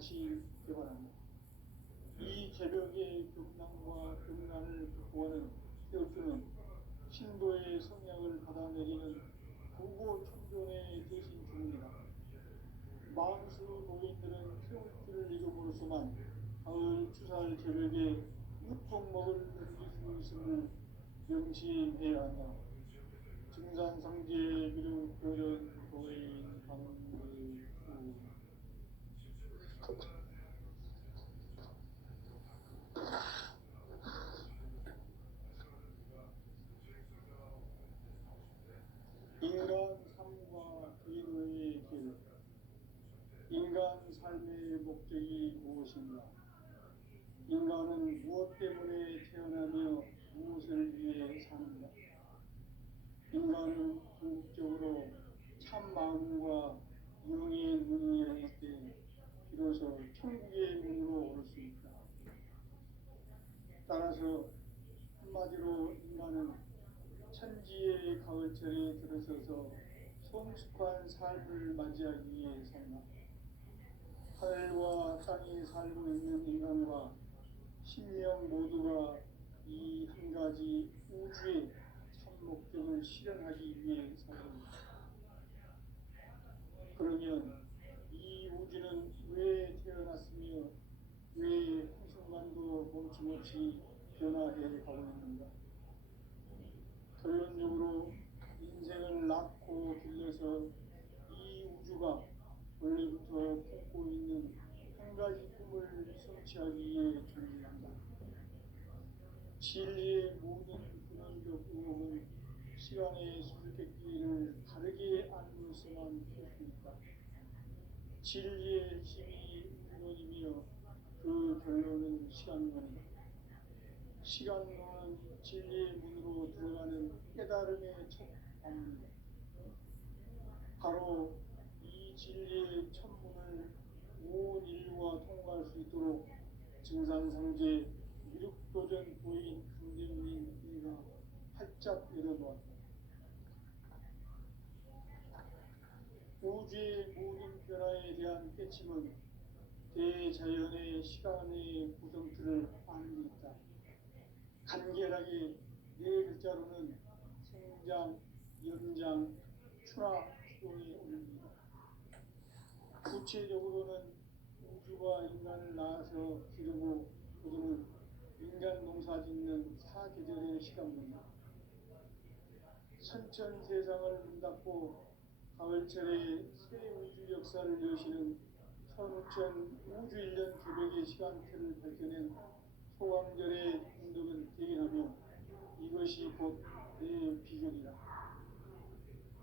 다시 개발합니다. 이 개벽의 격난과 음란을 극복하는 태우주는 신도의 성약을 받아내리는 부고 천존의 대신 중입니다. 만수 도인들은 태우주를 이름으로서만 가을 추살 개벽의 육종목을 넘길 수 있음을 명심해야 한다. 증산상제 비록 교련 도인 방의후 인간 삶과 개인의 길. 인간 삶의 목적이 무엇인가? 인간은 무엇 때문에 태어나며 무엇을 위해 사는가? 인간은 궁극적으로 참 마음과 영의 문이 열릴 때 비로소 천국의 문으로 올 수 있다. 따라서 한마디로 인간은 천지의 가을철에 들어서서 성숙한 삶을 맞이하기 위해 산다. 하늘과 땅에 살고 있는 인간과 신명 모두가 이 한 가지 우주의 참 목적을 실현하기 위해 살아갑니다. 그러면 이 우주는 왜 태어났으며 왜 한순간도 멈춤없이 변화해 가고 있는가? 결론적으로 인생을 낳고 길러서 이 우주가 원래부터 품고 있는 한 가지 꿈을 성취하기 위해 존재한다. 진리의 모든 근원적 의혹은 시간의 수수께끼를 다르게 알면서만 풀 수 있다. 진리의 핵심이 근원이며 그 결론은 시간론이다. 시간론은 진리의 문으로 들어가는 깨달음의 첫 방문이다. 바로 이 진리의 첫 문을 온 인류가 통과할 수 있도록 증산상제 미륵도전 도인 강대문인가 활짝 열어놓았다. 우주의 모든 변화에 대한 깨침은 대자연의 시간의 구성틀을 아는 데 있다. 간결하게 네 글자로는 생장, 연장, 추락, 추동이 올립니다. 구체적으로는 우주가 인간을 낳아서 기르고 그들은 인간 농사 짓는 사계절의 시간입니다. 선천 세상을 문닫고 가을철에 새 우주 역사를 여시는 선우천 우주 1년 개벽의 시간틀을 밝혀낸 소왕절의 운동은 대견하며 이것이 곧 내 비전이다.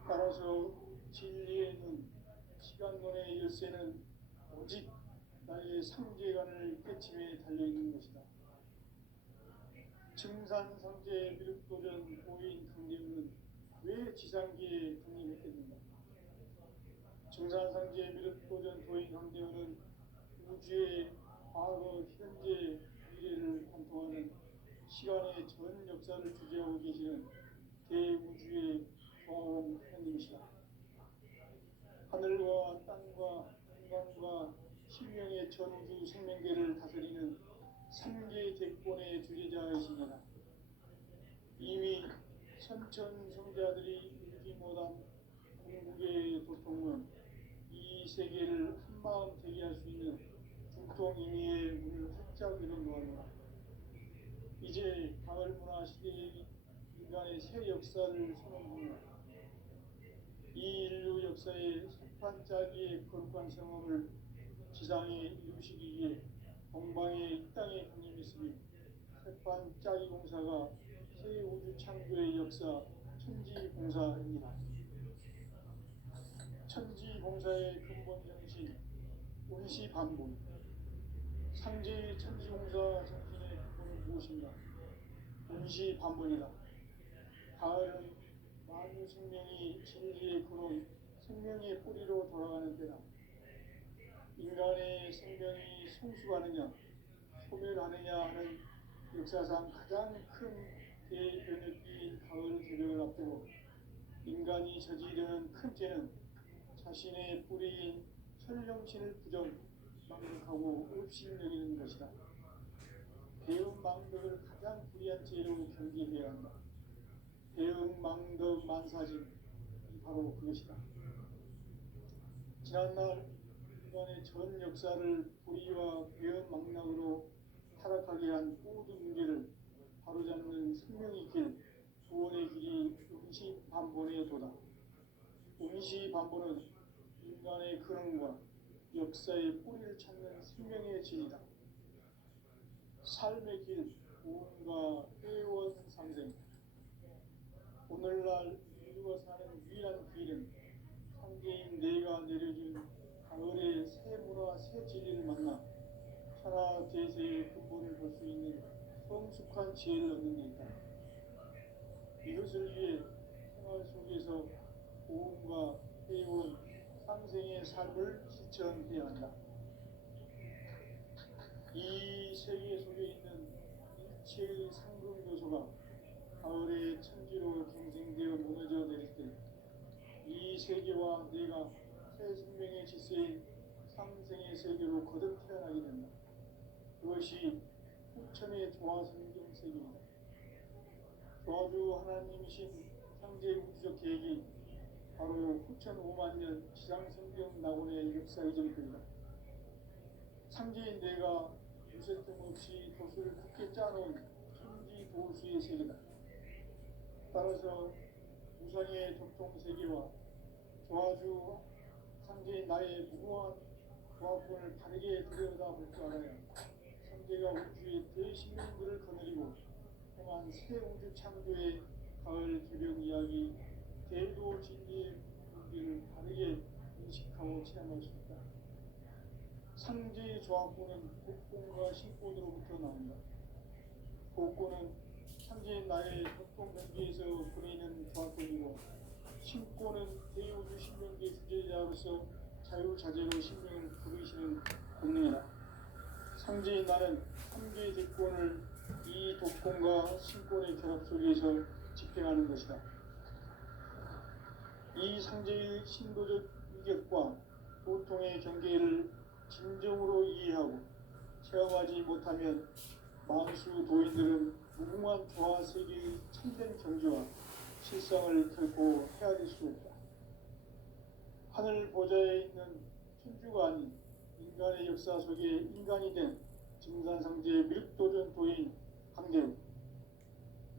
따라서 진리의 눈, 시간론의 열쇠는 오직 나의 상제관을 깨침에 달려있는 것이다. 증산상제 미륵도전 도인 강대문은 왜 지상계에 군림했겠는가? 증산상제 미륵도전 도인 강대문은 우주의 과거, 현재, 미래를 관통하는 시간의 전 역사를 주재하고 계시는 대우주의 조화공 하나님이시다. 하늘과 땅과 인간과 신명의 전우주 생명계를 다스리는 삼계 대권의 주제자이시니라. 이미 선천성자들이 이루지 못한 궁극의 도통은 이 세계를 한마음 되게 할 수 있는 중통임의의 문을 활짝 열어놓았노라. 이제 가을문화 시대의 인간의 새 역사를 선언합니다. 이 인류 역사의 석판짜기의 거룩한 성험을 지상에 이루시기 위해 동방의 이 땅에 강림했으니 석판짜기 공사가 새 우주 창조의 역사 천지봉사입니다. 천지봉사의 근본 정신 운시반복. 상제의 천지봉사 정신의 근본은 무엇인가? 운시반복이다. 가을은 만유 생명이 진리의 근원, 생명의 뿌리로 돌아가는 때다. 인간의 생명이 성숙하느냐, 소멸하느냐 하는 역사상 가장 큰 대변혁기인 가을 개벽을 앞두고 인간이 저지르는 큰 죄는 자신의 뿌리인 천령신을 부정, 망덕하고 업신여기는 것이다. 배은망덕을 가장 불의한 죄로 경계해야 한다. 배은망덕 만사진, 바로 그것이다. 지난날 인간의 전 역사를 불의와 배은망덕으로 타락하게 한 모든 문제를 바로잡는 생명의 길, 구원의 길이 음시반본의 도다. 음시반본은 인간의 근원과 역사의 뿌리를 찾는 생명의 진이다. 삶의 길, 구원과 회원 상생. 오늘날 인류가 사는 유일한 길은 상제인 내가 내려준 가을의 새 문화, 새 진리를 만나 천하 대세의 근본을 볼 수 있는 성숙한 지혜를 얻는 데 있다. 이것을 위해 생활 속에서 고음과 회원, 상생의 삶을 실천해야 한다. 이 세계 속에 있는 일체의 상금 요소가 가을의 천지로 경생되어 무너져 내릴 때 이 세계와 내가 새 생명의 질서인 상생의 세계로 거듭 태어나게 된다. 그것이 후천의 조화성경 세계이다. 조화주 하나님이신 상제 우주적 계획이 바로 후천 5만년 지상성경 낙원의 역사 이전입니다. 상제인 내가 무쇠 틈 없이 도수를 굳게 짜놓은 천지 도수의 세계다. 따라서 우상의 적통세계와 조화주 상제인 나의 무궁한 조합권을 바르게 들여다볼 줄 알아야 상제가 우주의 대신명들을 거느리고 행한 새 우주 창조의 가을 개변 이야기, 대도 진리의 문제를 바르게 인식하고 체험할 수 있다. 상제의 조합권은 복권과 신권으로부터 나온다. 복권은 상제인 나의 적통 경계에서 보내는 조합권이고, 신권은 대우주 신명계 주제자로서 자유자재로 신명을 부르시는 권능이다. 상제인 나는 상제의 대권을 이 독권과 신권의 결합 속에서 집행하는 것이다. 이 상제의 신도적 위격과 보통의 경계를 진정으로 이해하고 체험하지 못하면 만수 도인들은 무궁한 조화 세계의 참된 경지와 실상을 결코 헤아릴 수 없다. 하늘 보좌에 있는 천주가 아닌 인간의 역사 속에 인간이 된 증산상제의 밀도전 도인 강대우,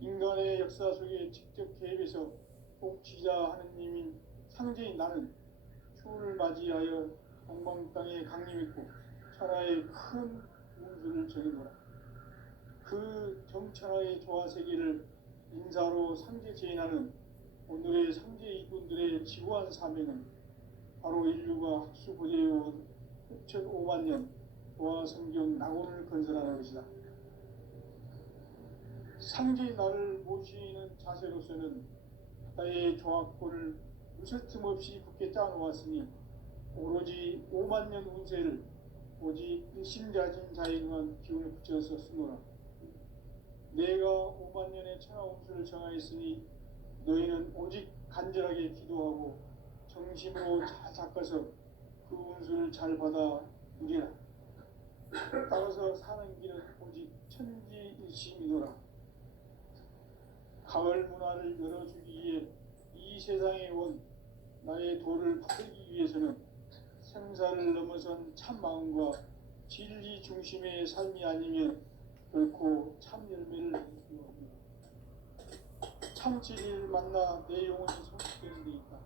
인간의 역사 속에 직접 개입해서 통치자 하느님인 상제인 나는 추운을 맞이하여 동방 땅에 강림했고 천하의 큰 운수를 정해놓으라. 그 정천하의 조화세계를 인사로 상제 제인하는 오늘의 상제 이군들의 지구한 사명은 바로 인류가 학수보제해온 6,5만 년 조화성경 낙원을 건설하는 것이다. 상제의 나를 모시는 자세로서는 나의 조합권을 무쇠틈 없이 굳게 짜놓았으니 오로지 5만 년 운세를 오직 일심자진 자에 응한 기운을 붙여서 쓰노라. 내가 5만 년의 천하 운수를 정하였으니 너희는 오직 간절하게 기도하고 정심으로 잘 닦아서 그 운수를 잘 받아 누리라. 따라서 사는 길은 오직 천지일심이노라. 가을 문화를 열어주기 위해 이 세상에 온 나의 도를 받기 위해서는 생사를 넘어선 참 마음과 진리 중심의 삶이 아니면 결코 참 열매를 맺을 수 없습니다. 참 진리를 만나 내 영혼이 성숙되는 데 있다.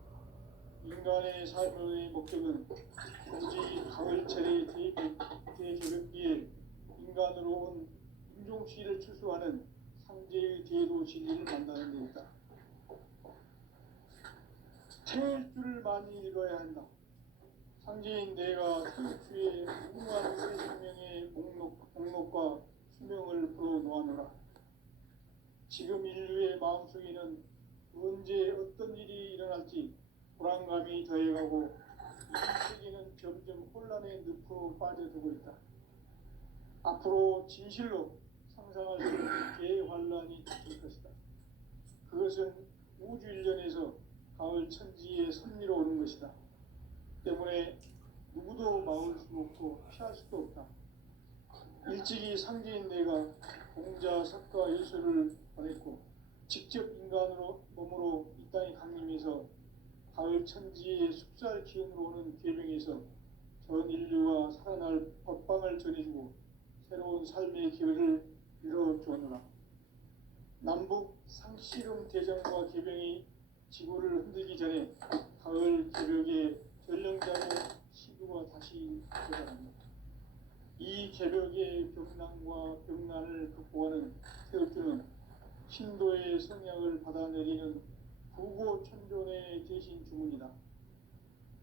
인간의 삶의 목적은 오직 가을철의 대개벽기에 인간으로 온 인종시를 추수하는 상제의 대도 진리를 만나는 데 있다. 태일주를 많이 읽어야 한다. 상제인 내가 태일주의 무궁한 새 생명의 목록과 수명을 풀어놓아노라. 지금 인류의 마음속에는 언제 어떤 일이 일어날지 불안감이 더해가고 이 세계는 점점 혼란의 늪으로 빠져들고 있다. 앞으로 진실로 상상할 수 없는 대환란이 닥칠 것이다. 그것은 우주 일련에서 가을 천지의 섭리로 오는 것이다. 때문에 누구도 막을 수 없고 피할 수도 없다. 일찍이 상제인 내가 공자, 석가, 예수를 보냈고 직접 인간으로 몸으로 이 땅에 강림해서 가을 천지의 숲살 기운으로 오는 계명에서 전 인류가 살아날 법방을 전해주고 새로운 삶의 기회를 열어주었노라. 남북 상씨름 대전과 개병이 지구를 흔들기 전에 가을 개벽의 전령자의 시구가 다시 되어갑니다. 이 개벽의 병난과 병난을 극복하는 태극기는 신도의 성약을 받아내리는 부고천존의 대신 주문이다.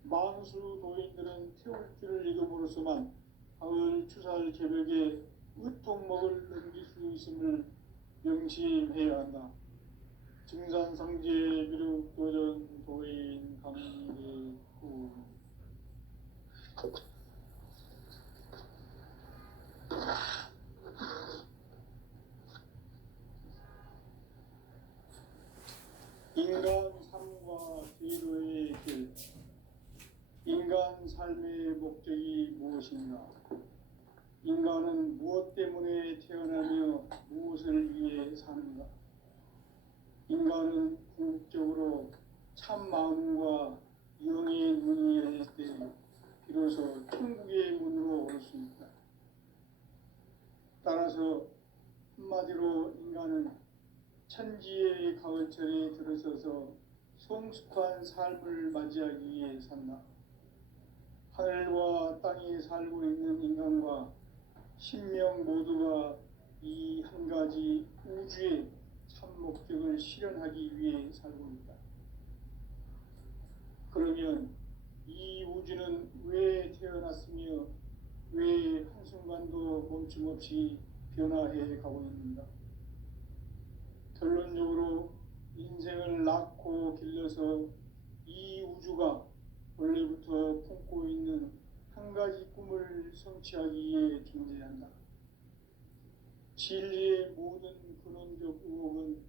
만수 도인들은 태극기를 읽음으로써만 가을 추살 개벽의 으통목을 넘길 수 있음을 명심해야 한다. 증산상제 미륵도전 도인 강리구. 인간 삶과 제도의 길. 인간 삶의 목적이 무엇인가? 인간은 무엇 때문에 태어나며 무엇을 위해 사는가? 인간은 궁극적으로 참 마음과 영의 문이 열릴 때 비로소 천국의 문으로 올 수 있다. 따라서 한마디로 인간은 천지의 가을철에 들어서서 성숙한 삶을 맞이하기 위해 산다. 하늘과 땅에 살고 있는 인간과 신명 모두가 이 한 가지 우주의 참 목적을 실현하기 위해 살고 있다. 그러면 이 우주는 왜 태어났으며 왜 한순간도 멈춤없이 변화해 가고 있는가? 결론적으로 인생을 낳고 길러서 이 우주가 원래부터 품고 있는 한 가지 꿈을 성취하기 위해 존재한다. 진리의 모든 근원적 의혹은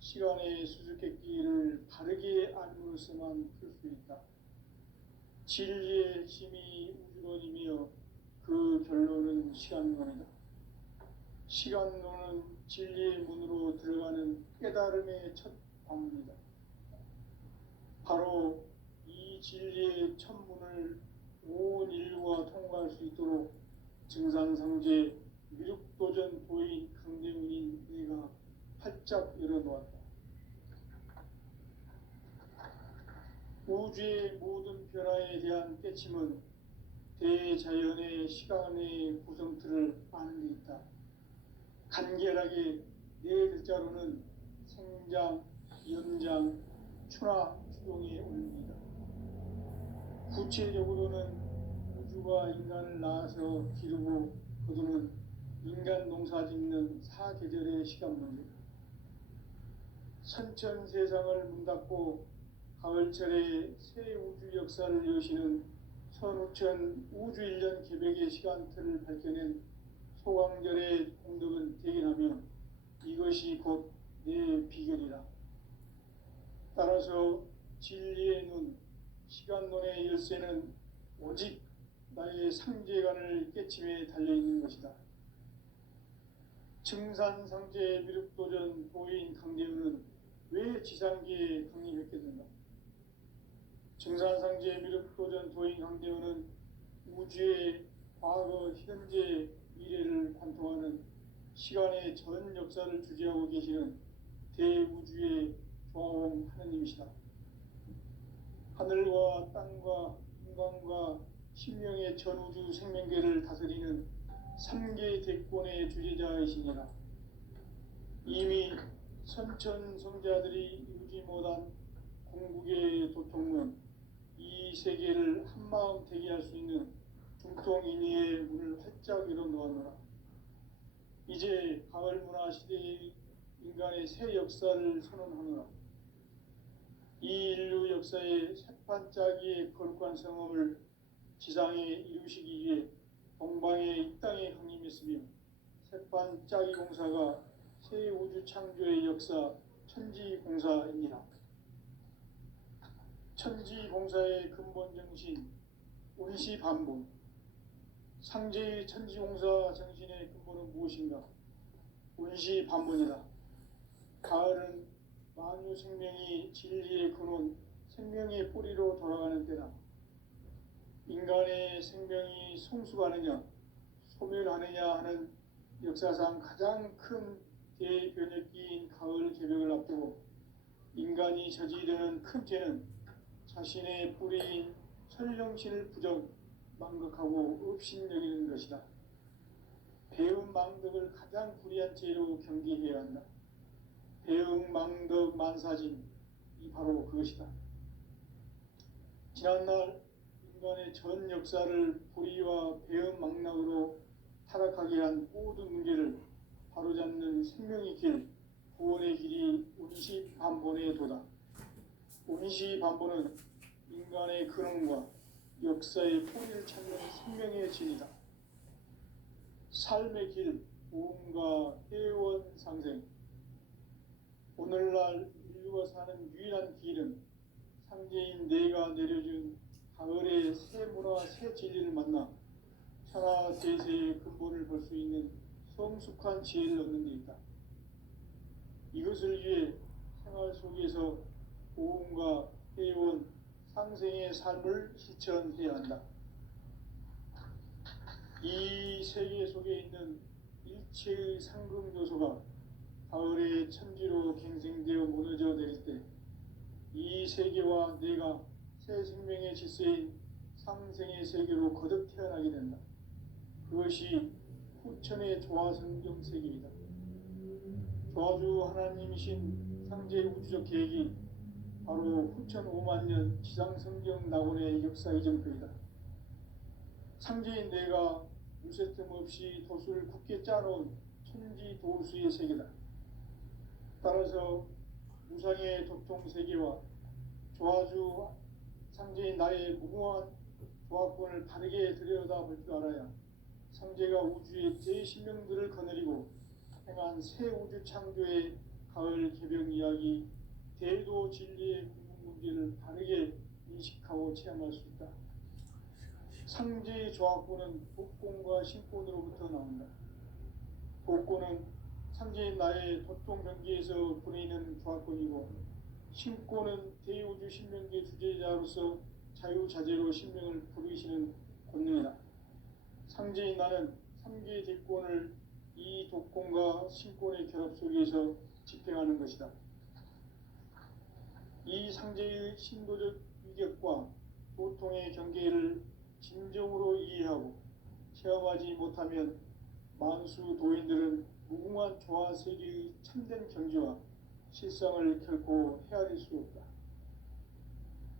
시간의 수수께끼를 바르게 알므로서만 풀 수 있다. 진리의 핵심이 우주론이며 그 결론은 시간론이다. 시간론은 진리의 문으로 들어가는 깨달음의 첫 방문이다. 바로 이 진리의 첫 문을 온 인류가 통과할 수 있도록 증산상제 미륵도전 도인 강대문인 내가 활짝 열어놓았다. 우주의 모든 변화에 대한 깨침은 대자연의 시간의 구성틀을 아는 데 있다. 간결하게 네 글자로는 생장, 연장, 추나 추동의 원리이다. 구체적으로는 우주가 인간을 낳아서 기르고 거두는 인간 농사 짓는 사계절의 시간 문제다. 선천세상을 문닫고 가을철에 새 우주 역사를 여시는 선우천 우주일년 개벽의 시간틀을 밝혀낸 소강절의 공덕은 대견하며 이것이 곧 내 비결이라. 따라서 진리의 눈, 시간론의 열쇠는 오직 나의 상제관을 깨침에 달려있는 것이다. 증산상제 미륵도전 도인 강대우는 왜 지상계에 강림했겠는가? 증산상제 미륵도전 도인 강대우는 우주의 과거, 현재, 미래를 관통하는 시간의 전 역사를 주재하고 계시는 대우주의 조화원 하느님이시다. 하늘과 땅과 인간과 신명의 전우주 생명계를 다스리는 3개 대권의 주재자이시니라. 이미 선천성자들이 이루지 못한 궁극의 도통문, 이 세계를 한마음 되게 할 수 있는 중통인의의 문을 활짝 열어놓았노라. 이제 가을 문화 시대의 인간의 새 역사를 선언하노라. 이 인류 역사의 새판짜기의 거룩한 성험을 지상에 이루시기 위해 동방의 이 땅에 강림했으며 새판짜기 공사가 새 우주 창조의 역사 천지공사입니다. 천지공사의 근본 정신, 운시 반본. 상제의 천지공사 정신의 근본은 무엇인가? 운시 반본이다. 가을은 만유 생명이 진리의 근원, 생명의 뿌리로 돌아가는 때다. 인간의 생명이 성숙하느냐, 소멸하느냐 하는 역사상 가장 큰 대변혁기인 가을 개벽을 앞두고 인간이 저지르는 큰 죄는 자신의 뿌리인 천령신을 부정, 망극하고 업신여기는 것이다. 배음 망덕을 가장 불의한 죄로 경계해야 한다. 배음 망덕 만사진, 이 바로 그것이다. 지난날 인간의 전 역사를 불의와 배음 망락으로 타락하게 한 모든 문제를 바로잡는 생명의 길, 구원의 길이 운시 반본의 도다. 운시 반본은 인간의 근원과 역사의 뿌리를 찾는 생명의 진이다. 삶의 길, 보험과 회원 상생. 오늘날 인류가 사는 유일한 길은 상제인 내가 내려준 가을의 새 문화, 새 진리를 만나 천하 대세의 근본을 볼 수 있는 성숙한 지혜를 얻는 데 있다. 이것을 위해 생활 속에서 보험과 회원, 상생의 삶을 실천해야 한다. 이 세계 속에 있는 일체의 상금 요소가 가을의 천지로 갱생되어 무너져 내릴 때 이 세계와 내가 새 생명의 질서인 상생의 세계로 거듭 태어나게 된다. 그것이 후천의 조화성경 세계이다. 조화주 하나님이신 상제의 우주적 계획이 바로 후천 5만년 지상성경 낙원의 역사 이정표이다. 상제인 내가 무쇠틈 없이 도수를 굳게 짜놓은 천지 도수의 세계다. 따라서 무상의 도통세계와 조화주 상제인 나의 무궁한 조화권을 바르게 들여다볼 줄 알아야 상제가 우주의 제10명들을 거느리고 행한 새 우주 창조의 가을 개벽 이야기, 대도 진리의 궁극 문제를 바르게 인식하고 체험할 수 있다. 상제의 조화권은 복권과 신권으로부터 나온다. 복권은 상제인 나의 도통 경계에서 보내는 조화권이고, 신권은 대우주 신명계 주제자로서 자유자재로 신명을 부르시는 권능이다. 상제인 나는 3개의 대권을 이 독권과 신권의 결합 속에서 집행하는 것이다. 이 상제의 신도적 위격과 도통의 경계를 진정으로 이해하고 체험하지 못하면 만수 도인들은 무궁한 조화 세계의 참된 경지와 실상을 결코 헤아릴 수 없다.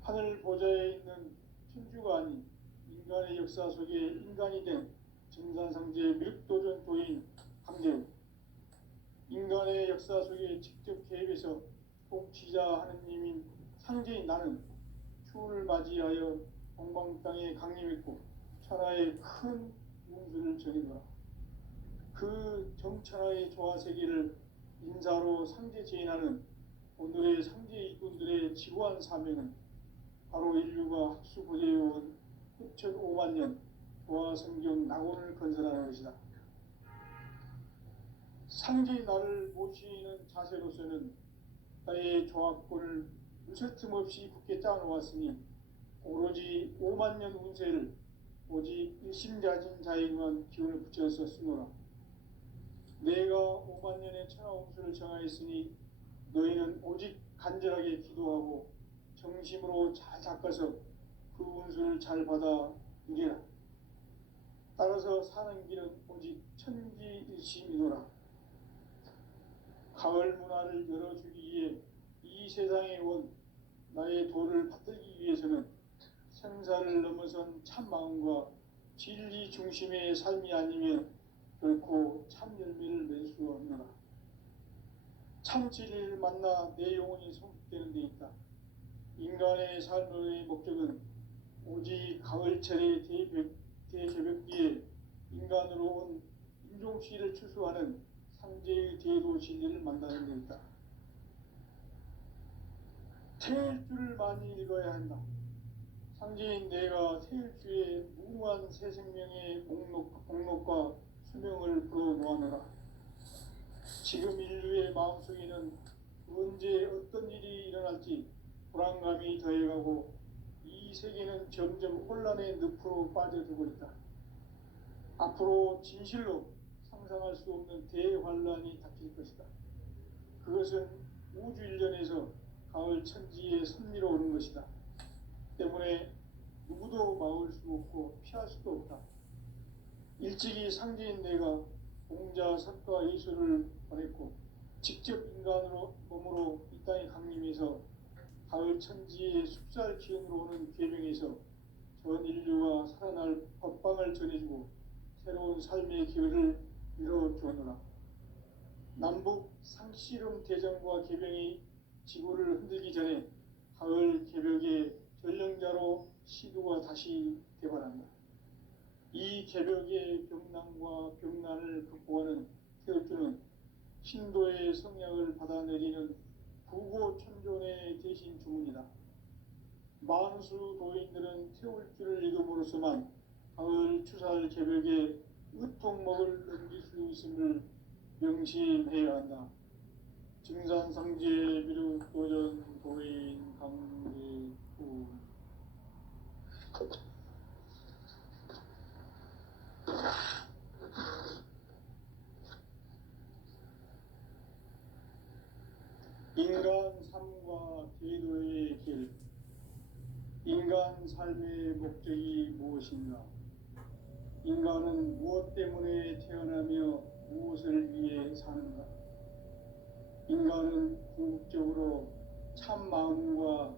하늘 보좌에 있는 천주가 아닌 인간의 역사 속에 인간이 된 정산상제 밀도전 도인 강대우, 인간의 역사 속에 직접 개입해서 통치자 하느님인 상제인 나는 추운을 맞이하여 동방 땅에 강림했고 천하의 큰 운수를 전이노라. 그 정천하의 조화세계를 인사로 상제 제인하는 오늘의 상제 일꾼들의 지구한 사명은 바로 인류가 학수고대해온 후천 5만년 조화성경 낙원을 건설하는 것이다. 상제의 나를 모시는 자세로서는 나의 조화권을 무쇠틈 없이 굳게 짜놓았으니 오로지 5만년 운세를 오직 일심자진 자에게만 기운을 붙여서 쓰노라. 내가 5만년의 천하운수를 정하였으니 너희는 오직 간절하게 기도하고 정심으로 잘 닦아서 그 운수를 잘 받아 누리라. 따라서 사는 길은 오직 천지일심이노라. 가을 문화를 열어주기 위해 이 세상에 온 나의 도를 받들기 위해서는 생사를 넘어선 참 마음과 진리 중심의 삶이 아니면 결코 참 열매를 맺을 수 없노라. 참 진리를 만나 내 영혼이 성숙되는 데 있다. 인간의 삶의 목적은 오직 가을철의 대개벽기에 인간으로 온 인종시를 추수하는 상제의 대도 진리를 만나는 데 있다. 태일주를 많이 읽어야 한다. 상제인 내가 태일주의 무궁한 새 생명의 목록과 수명을 불어놓아노라. 지금 인류의 마음속에는 언제 어떤 일이 일어날지 불안감이 더해가고 이 세계는 점점 혼란의 늪으로 빠져들고 있다. 앞으로 진실로 상상할 수 없는 대환란이 닥칠 것이다. 그것은 우주 일련에서 가을 천지에 섭리로 오는 것이다. 때문에 누구도 막을 수 없고 피할 수도 없다. 일찍이 상제인 내가 공자, 석가, 예수를 보냈고 직접 인간으로 몸으로 이 땅에 강림해서 가을 천지의 숲살 기운으로 오는 계명에서 전 인류가 살아날 법방을 전해주고 새로운 삶의 기회를 이뤄주었노라. 남북 상씨름 대전과 개병이 지구를 흔들기 전에 가을 개벽의 전령자로 시도가 다시 개발한다. 이 개벽의 병난과 병난을 극복하는 태울주는 신도의 성약을 받아내리는 부고천존의 대신 주문이다. 만수 도인들은 태울주를 읽음으로써만 가을 추살 개벽의 으통목을 넘길 수 있음을 명심해야 한다. 증산상제 미륵도전 도인 강제후. 인간 삶과 계도의 길. 인간 삶의 목적이 무엇인가? 인간은 무엇 때문에 태어나며 무엇을 위해 사는가? 인간은 궁극적으로 참 마음과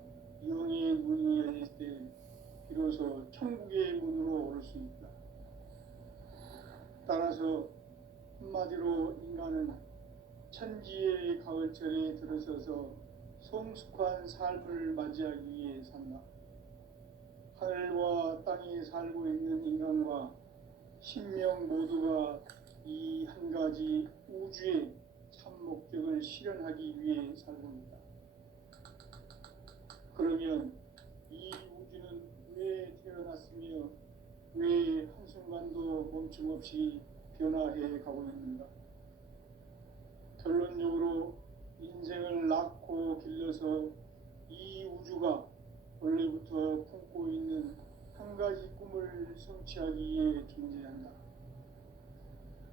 영의 문이 열릴 때 비로소 천국의 문으로 오를 수 있다. 따라서 한마디로 인간은 천지의 가을철에 들어서서 성숙한 삶을 맞이하기 위해 산다. 하늘과 땅에 살고 있는 인간과 신명 모두가 이 한 가지 우주의 참 목적을 실현하기 위해 살고 있다. 그러면 이 우주는 왜 태어났으며 왜 한순간도 멈춤없이 변화해 가고 있는가? 결론적으로 인생을 낳고 길러서 이 우주가 원래부터 품고 있는 한 가지 꿈을 성취하기 위해 존재한다.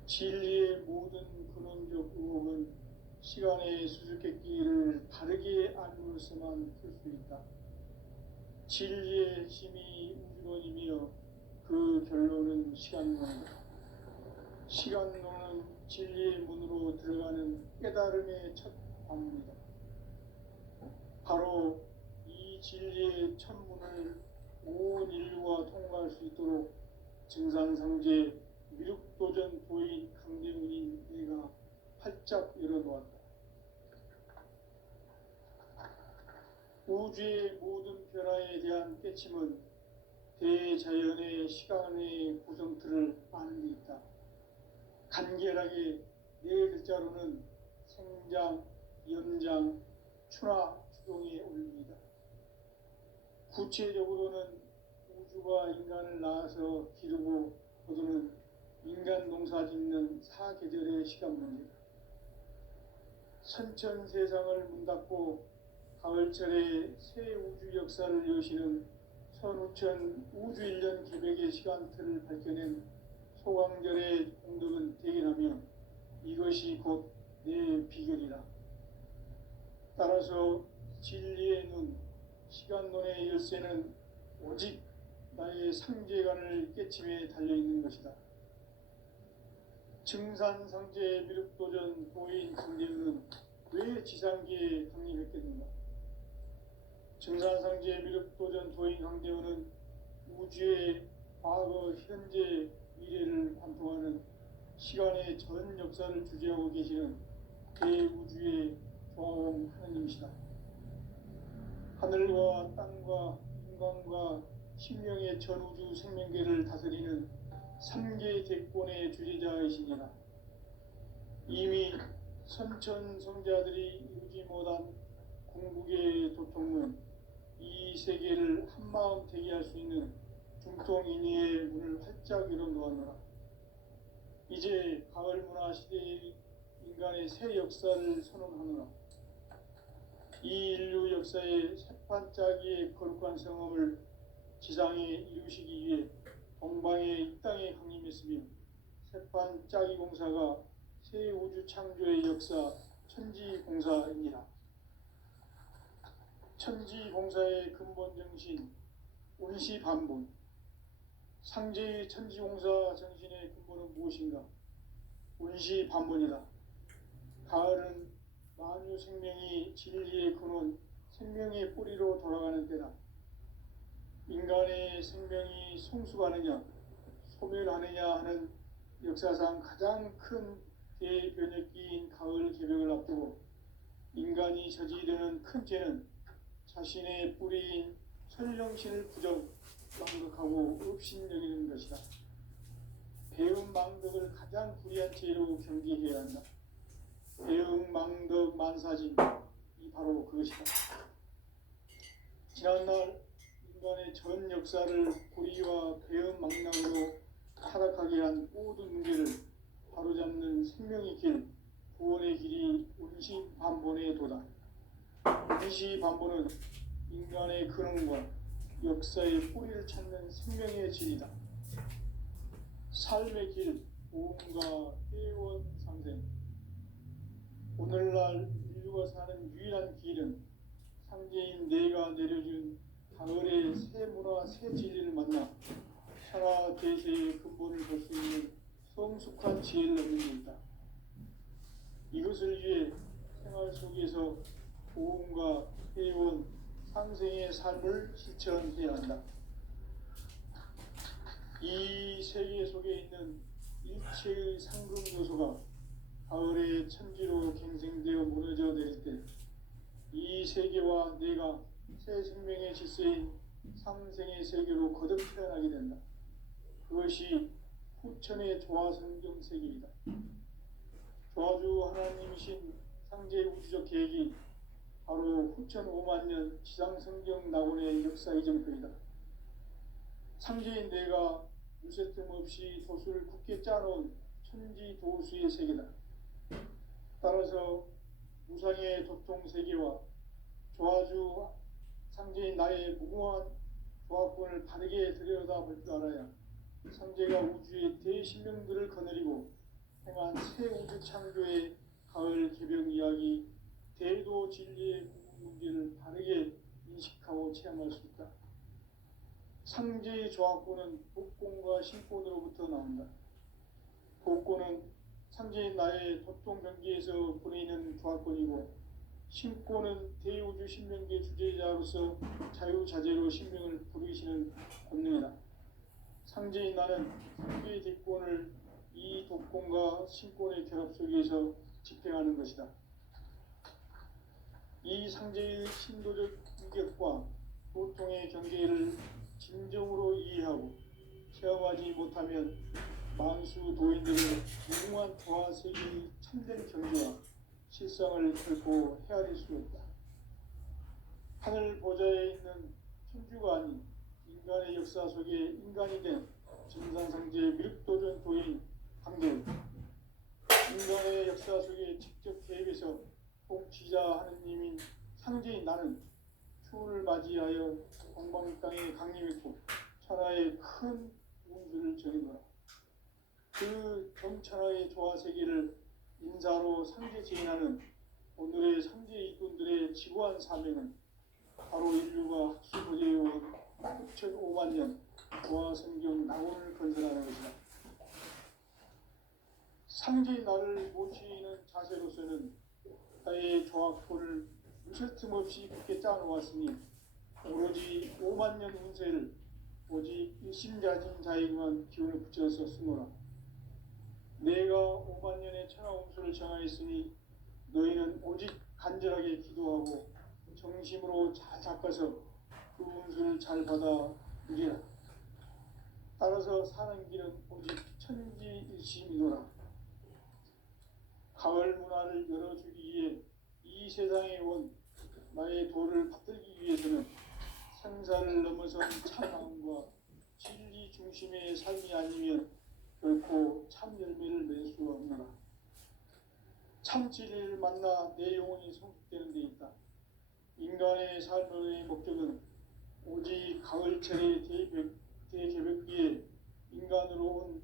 진리의 모든 근원적 의혹은 시간의 수수께끼를 바르게 알므로서만 풀 수 있다. 진리의 핵심이 우주론이며 그 결론은 시간론이다. 시간론은 진리의 문으로 들어가는 깨달음의 첫 관문이다. 바로 이 진리의 첫 문을 온 인류가 통과할 수 있도록 증산상제 미륵도전 도인 강대문인 내가 활짝 열어놓았다. 우주의 모든 변화에 대한 깨침은 대자연의 시간의 구성틀을 아는 데 있다. 간결하게 네 글자로는 생장, 연장, 추나 추동의 원리이다. 구체적으로는 우주가 인간을 낳아서 기르고 거두는 인간 농사 짓는 사계절의 시간 문제다. 선천 세상을 문 닫고 가을철에 새 우주 역사를 여시는 선우천 우주일년 개벽의 시간틀을 밝혀낸 소강절의 공덕은 대견하며 이것이 곧 내 비결이라. 따라서 진리의 눈, 시간론의 열쇠는 오직 나의 상제관을 깨침에 달려있는 것이다. 증산상제 미륵도전 도인 강대은은 왜 지상계에 강림했겠는가? 증산상제 미륵도전 도인 강대은은 우주의 과거, 현재, 미래를 관통하는 시간의 전 역사를 주재하고 계시는 대우주의 조화원 하느님이시다. 하늘과 땅과 인간과 신명의 전우주 생명계를 다스리는 3개 대권의 주재자이시니라. 이미 선천 성자들이 이루지 못한 궁극의 도통은 이 세계를 한마음 되게 할 수 있는 중통인의의 문을 활짝 열어 놓았노라. 이제 가을 문화 시대의 인간의 새 역사를 선언하노라. 이 인류 역사의 새판짜기의 거룩한 성험을 지상에 이루시기 위해 동방의 이 땅에 강림했으며 새판짜기 공사가 새 우주 창조의 역사 천지공사입니다. 천지공사의 근본 정신 운시반본. 상제의 천지공사 정신의 근본은 무엇인가? 운시반본이다. 가을은 만유 생명이 진리의 근원, 생명의 뿌리로 돌아가는 때다. 인간의 생명이 성숙하느냐, 소멸하느냐 하는 역사상 가장 큰 대변혁기인 가을 개벽을 앞두고 인간이 저지르는 큰 죄는 자신의 뿌리인 설령신을 망각하고 업신여기는 것이다. 배음 망덕을 가장 불의한 죄로 경계해야 한다. 배음 망덕 만사진, 이 바로 그것이다. 지난날 인간의 전 역사를 불의와 배음 망락으로 타락하게 한 모든 문제를 바로잡는 생명의 길, 구원의 길이 운시반본의 도다. 운시반본은 인간의 근원과 역사의 뿌리를 찾는 생명의 진이다. 삶의 길, 보험과 회원 상생. 오늘날 인류가 사는 유일한 길은 상제인 내가 내려준 가을의 새 문화, 새 진리를 만나 천하 대세의 근본을 볼 수 있는 성숙한 지혜를 얻는 것이다. 이것을 위해 생활 속에서 보험과 회원, 상생의 삶을 실천해야 한다. 이 세계 속에 있는 일체의 상금 요소가 가을의 천지로 갱생되어 무너져 내릴 때 이 세계와 내가 새 생명의 질서인 상생의 세계로 거듭 태어나게 된다. 그것이 후천의 조화성경 세계이다. 조화주 하나님이신 상제 우주적 계획이 바로 후천 5만년 지상성경 낙원의 역사 이정표이다. 상제인 내가 유세 틈 없이 도수를 굳게 짜놓은 천지 도수의 세계다. 따라서 무상의 도통 세계와 조화주 상제인 나의 무궁한 조화권을 바르게 들여다볼 줄 알아야 상제가 우주의 대신명들을 거느리고 행한 새 우주 창조의 가을 개벽 이야기, 대도 진리의 문제를 바르게 인식하고 체험할 수 있다. 상제의 조화권은 복권과 신권으로부터 나온다. 복권은 상제인 나의 도통 경계에서 보내는 조화권이고, 신권은 대우주 신명계 주제자로서 자유자재로 신명을 부르시는 권능이다. 상제인 나는 상제의 대권을 이 독권과 신권의 결합 속에서 집행하는 것이다. 이 상제의 신도적 인격과 보통의 경계를 진정으로 이해하고 체험하지 못하면 만수 도인들의 무궁한 조화 세계의 참된 경계와 실상을 결코 헤아릴 수 없다. 하늘 보좌에 있는 천주가 아닌 인간의 역사 속에 인간이 된 진상상제의 미륵도전 도인 강대우, 인간의 역사 속에 직접 계획해서 통치자 하느님인 상제인 나는 추운을 맞이하여 동방 땅에 강림했고 천하의 큰 운수를 전한 거라. 그 정천하의 조화세계를 인사로 상제 제인하는 오늘의 상제 일꾼들의 지구한 사명은 바로 인류가 학수고대해온 6,500,000년 조화성경 낙원을 건설하는 것이다. 상제의 나를 모시는 자세로서는 나의 조화권을 무실 틈 없이 굳게 짜놓았으니 오로지 50,000년 운세를 오직 일심자진 자에게만 기운을 붙여서 쓰노라. 내가 50,000년의 천하운수를 정하였으니 너희는 오직 간절하게 기도하고 정심으로 잘 닦아서 그 운수를 잘 받아 누리라. 따라서 사는 길은 오직 천지일심이노라. 가을 문화를 열어주기 위해 이 세상에 온 나의 도를 받들기 위해서는 생사를 넘어선 참마음과 진리 중심의 삶이 아니면 결코 참 열매를 맺을 수 없노라. 참 진리를 만나 내 영혼이 성숙되는 데 있다. 인간의 삶의 목적은 오직 가을철의 대개벽기에 인간으로 온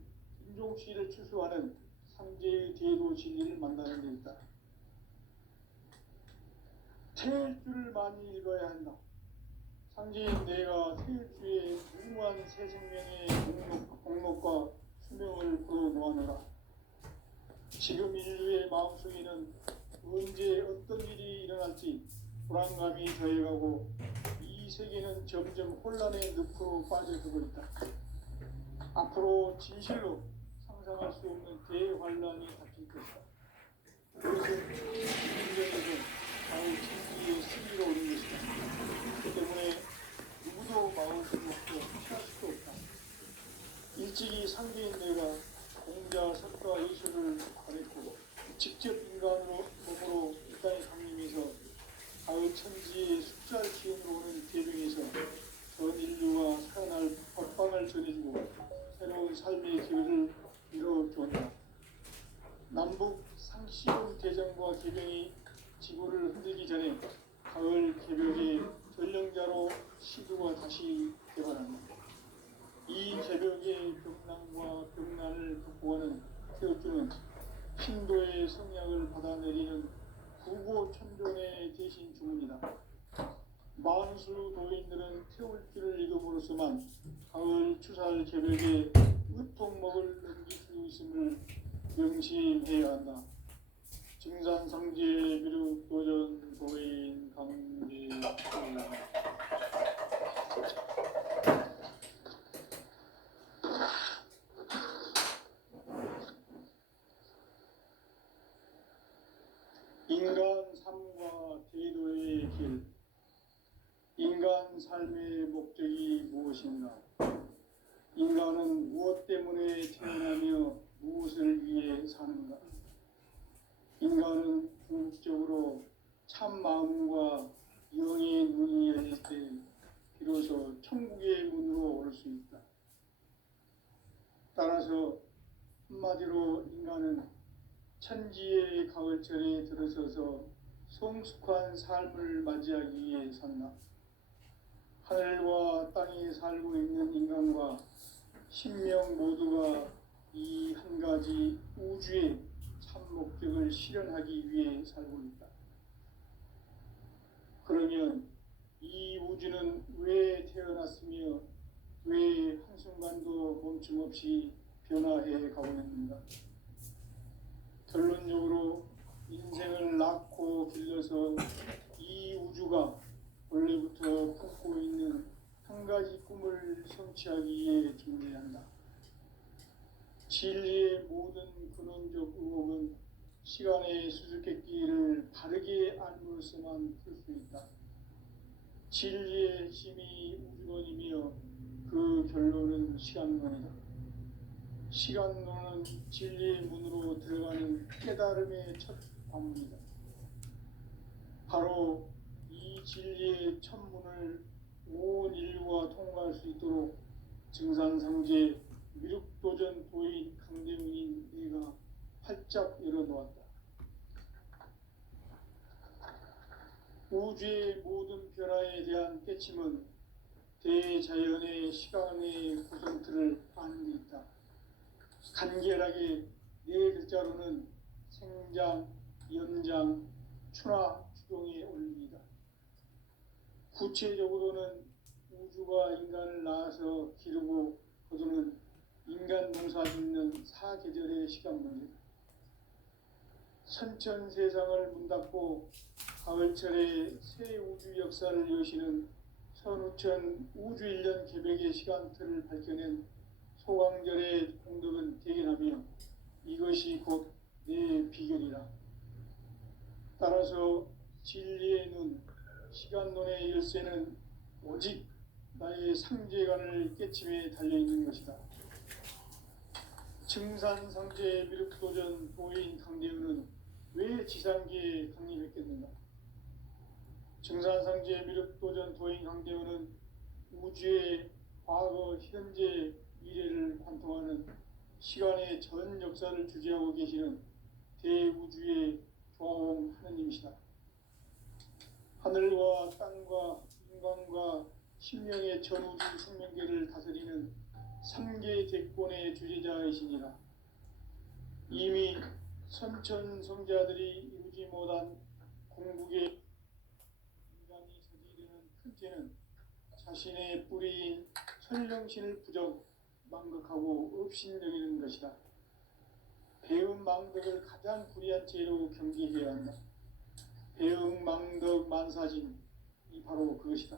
인종씨를 추수하는 상제의 대도 진리를 만나는 데 있다. 태일주를 많이 읽어야 한다. 상제인 내가 태일주의 무궁한 새 생명의 공록과 수명을 풀어놓아노라. 지금 인류의 마음속에는 언제 어떤 일이 일어날지 불안감이 더해가고 이 세계는 점점 혼란의 늪으로 빠져들고 있다. 앞으로 진실로 상상할 수 없는 대환란이 닥칠 것이다. 그것은 인정에서 바로 진리의 승리로 오는 것이다. 그 때문에 누구도 막을 수 없고 피할 수도 없다. 일찍이 상계인 내가 공자, 석가, 예수를 가르치고 직접 인간으로 몸으로 이 땅에 강림해서 가을 천지의 숫자를 기운으로 오는 계명에서 전 인류가 살아날 법방을 전해주고 새로운 삶의 기회를 이뤄주었다. 남북 상시군 대전과 계명이 지구를 흔들기 전에 가을 개벽의 전령자로 시두가 다시 개발한다. 이 개벽의 병난과 병난을 극복하는 태어주는 신도의 성약을 받아내리는 구고천존의 대신 주문이다. 만수 도인들은 태울주를 읽음으로써만 가을 추살 개벽의 으통목을 넘길 수 있음을 명심해야 한다. 증산상제 미륵도전 도인 강제 인간 삶과 제도의 길. 인간 삶의 목적이 무엇인가? 인간은 무엇 때문에 태어나며 무엇을 위해 사는가? 인간은 궁극적으로 참 마음과 영의 눈이 열릴 때 비로소 천국의 문으로 올 수 있다. 따라서 한마디로 인간은 천지의 가을철에 들어서서 성숙한 삶을 맞이하기 위해 산다. 하늘과 땅에 살고 있는 인간과 신명 모두가 이 한 가지 우주의 참 목적을 실현하기 위해 살고 있다. 그러면 이 우주는 왜 태어났으며 왜 한순간도 멈춤없이 변화해 가고 있는가? 결론적으로 인생을 낳고 길러서 이 우주가 원래부터 품고 있는 한 가지 꿈을 성취하기 위해 존재한다. 진리의 모든 근원적 의혹은 시간의 수수께끼를 바르게 알므로써만 풀 수 있다. 진리의 힘이 우주론이며 그 결론은 시간론이다. 시간론은 진리의 문으로 들어가는 깨달음의 첫 관문이다. 바로 이 진리의 첫 문을 온 인류가 통과할 수 있도록 증산상제 미륵도전 도인 강대웅인 내가 활짝 열어놓았다. 우주의 모든 변화에 대한 깨침은 대자연의 시간의 구성틀을 아는 데 있다. 간결하게 네 글자로는 생장, 연장, 추나 추동의 원리이다. 구체적으로는 우주가 인간을 낳아서 기르고 거두는 인간 농사 짓는 사계절의 시간 문제다. 선천 세상을 문닫고 가을철에 새 우주 역사를 여시는 선우천 우주 1년 개벽의 시간틀을 밝혀낸 소강절의 공덕은 대견하며 이것이 곧 내 비결이라. 따라서 진리의 눈, 시간론의 열쇠는 오직 나의 상제관을 깨침에 달려있는 것이다. 증산상제 미륵도전 도인 강대우는 왜 지상계에 강림했겠는가? 증산상제 미륵도전 도인 강대우는 우주의 과거, 현재, 미래를 관통하는 시간의 전 역사를 주재하고 계시는 대우주의 조화홍 하느님이시다. 하늘과 땅과 인간과 신명의 전우주 생명계를 다스리는 삼계 대권의 주재자이시니라. 이미 선천성자들이 이루지 못한 궁극의 인간이 저지르는 큰 죄는 자신의 뿌리인 천령신을 부정 망각하고 업신여기는 것이다. 배은망덕을 가장 불의한 죄로 경계해야 한다. 배은망덕 만사진이 바로 그것이다.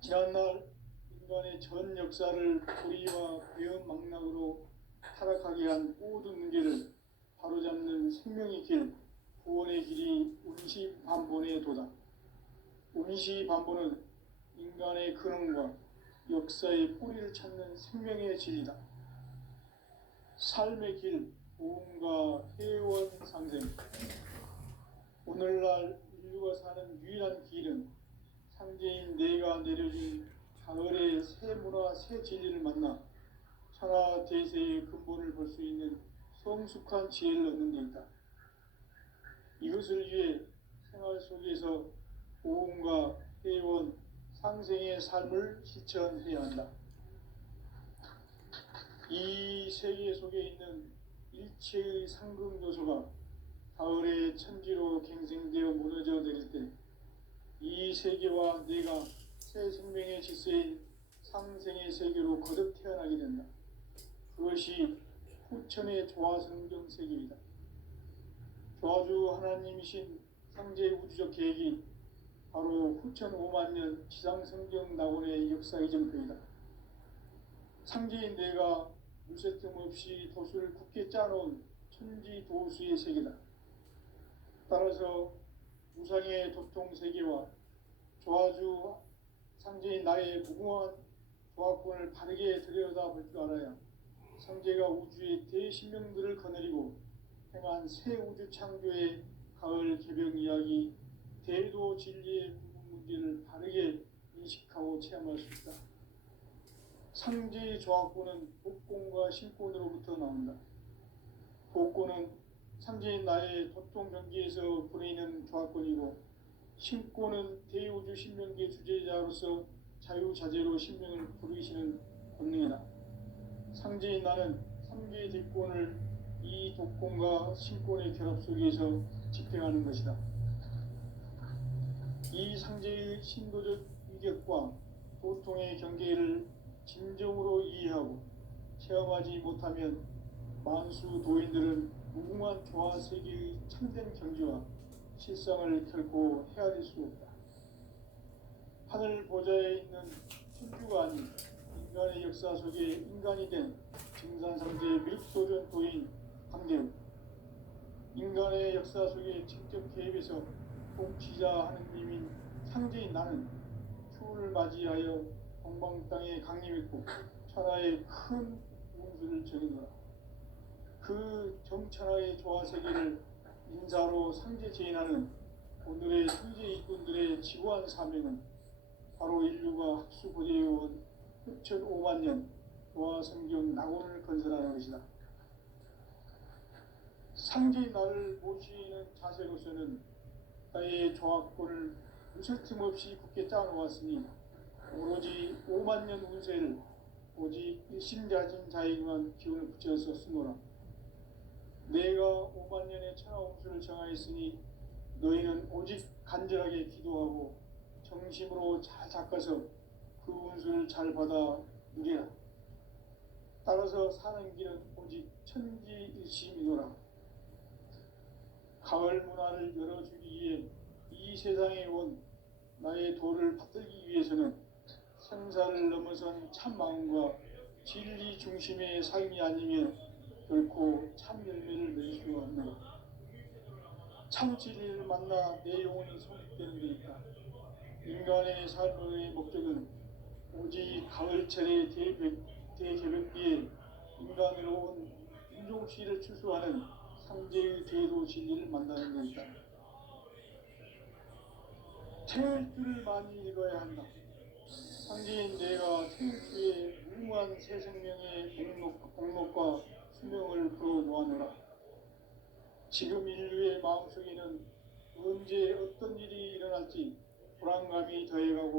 지난날 인간의 전 역사를 불의와 배은망락으로 타락하게 한 모든 문제를 바로잡는 생명의 길, 구원의 길이 운시반본의 도다. 운시반본은 인간의 근원과 역사의 뿌리를 찾는 생명의 진리다. 삶의 길, 보험과 회원 상생. 오늘날 인류가 사는 유일한 길은 상제인 내가 내려준 가을의 새 문화, 새 진리를 만나 천하 대세의 근본을 볼 수 있는 성숙한 지혜를 얻는 데 있다. 이것을 위해 생활 속에서 보험과 회원, 상생의 삶을 실천해야 한다. 이 세계 속에 있는 일체의 상극 요소가 가을의 천지로 갱생되어 무너져 내릴 때 이 세계와 내가 새 생명의 질서인 상생의 세계로 거듭 태어나게 된다. 그것이 후천의 조화성경 세계이다. 조화주 하나님이신 상제 우주적 계획이 바로 후천 5만년 지상성경 낙원의 역사 이전표이다. 상제인 내가 물새 틈 없이 도수를 굳게 짜놓은 천지도수의 세계다. 따라서 우상의 도통세계와 조화주 상제인 나의 무궁한 조화권을 바르게 들여다볼 줄 알아야 상제가 우주의 대신명들을 거느리고 행한 새 우주 창조의 가을 개병 이야기, 대도 진리의 구분 문제를 바르게 인식하고 체험할 수 있다. 상제의 조화권은 복권과 신권으로부터 나온다. 복권은 상제인 나의 도통 경계에서 보내는 조화권이고, 신권은 대우주 신명계 주제자로서 자유자재로 신명을 부르시는 권능이다. 상제인 나는 삼계의 대권을 이 독권과 신권의 결합 속에서 집행하는 것이다. 이 상제의 신도적 위격과 도통의 경계를 진정으로 이해하고 체험하지 못하면 만수 도인들은 무궁한 조화 세계의 참된 경지와 실상을 결코 헤아릴 수 없다. 하늘 보좌에 있는 천주가 아닌 인간의 역사 속에 인간이 된 증산상제의 밀도전 도인 강대우, 인간의 역사 속에 직접 개입해서 통치자 하느님인 상제인 나는 추운을 맞이하여 동방 땅에 강림했고 천하의 큰 운수를 정의노라. 그 정천하의 조화세계를 인사로 상제 제인하는 오늘의 상제 일꾼들의 지고한 사명은 바로 인류가 학수고대해온 후천 5만년 조화성경 낙원을 건설하는 것이다. 상제의 나를 모시는 자세로서는 나의 조화권을 무술 틈 없이 굳게 짜놓았으니 오로지 5만년 운세를 오직 일심자진 자에게만 기운을 붙여서 쓰노라. 내가 5만년의 천하 운수를 정하였으니 너희는 오직 간절하게 기도하고 정심으로 잘 닦아서 그 운수를 잘 받아 누리라. 따라서 사는 길은 오직 천지일심이노라. 가을 문화를 열어주기 위해 이 세상에 온 나의 도를 받들기 위해서는 생사를 넘어선 참 마음과 진리 중심의 삶이 아니면 결코 참 열매를 맺을 수 없는 참 진리를 만나 내 영혼이 성숙되는 데 있다. 인간의 삶의 목적은 오직 가을철의 대개벽비에 인간으로 온 인종시를 추수하는 상제의 대도 진리를 만나는 데 있다. 책을 많이 읽어야 한다. 상주인 내가 생수의 무무한 새 생명의 공로과 수명을 불어놓아노라. 지금 인류의 마음속에는 언제 어떤 일이 일어날지 불안감이 더해가고